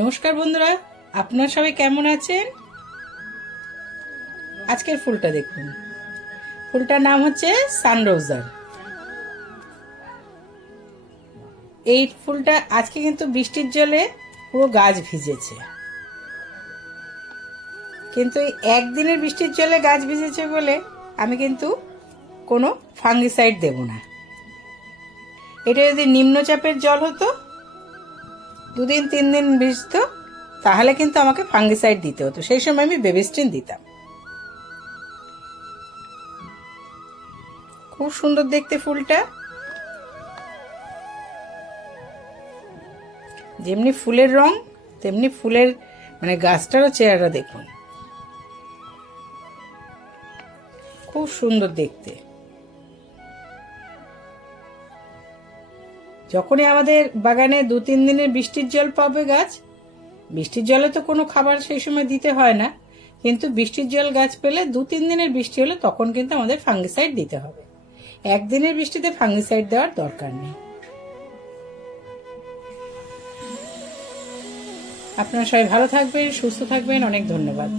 নমস্কার বন্ধুরা, আপনারা সবাই কেমন আছেন? আজকের ফুলটা দেখুন। ফুলটার নাম হচ্ছে সানরোজার। এই ফুলটা আজকে কিন্তু বৃষ্টির জলে পুরো গাছ ভিজেছে, কিন্তু এই একদিনের বৃষ্টির জলে গাছ ভিজেছে বলে আমি কিন্তু কোনো ফাঙ্গিসাইড দেব না। এটা যদি নিম্নচাপের জল হতো, 2-3 দিন ভিজতো, তাহলে কিন্তু আমাকে ফাঙ্গিসাইড দিতে হতো। সেই সময় আমি বেবিস্টিন দিতাম। খুব সুন্দর দেখতে ফুলটা, যেমনি ফুলের রং তেমনি ফুলের গাছটারও চেহারা দেখুন, খুব সুন্দর দেখতে। যখনই আমাদের বাগানে 2-3 দিনের বৃষ্টির জল পাবে গাছ, বৃষ্টির জলে তো কোনো খাবার সেই সময় দিতে হয় না, কিন্তু বৃষ্টির জল গাছ পেলে 2-3 দিনের বৃষ্টি হলে তখন কিন্তু আমাদের ফাঙ্গিসাইড দিতে হবে। একদিনের বৃষ্টিতে ফাঙ্গিসাইড দেওয়ার দরকার নেই। আপনারা সবাই ভালো থাকবেন, সুস্থ থাকবেন। অনেক ধন্যবাদ।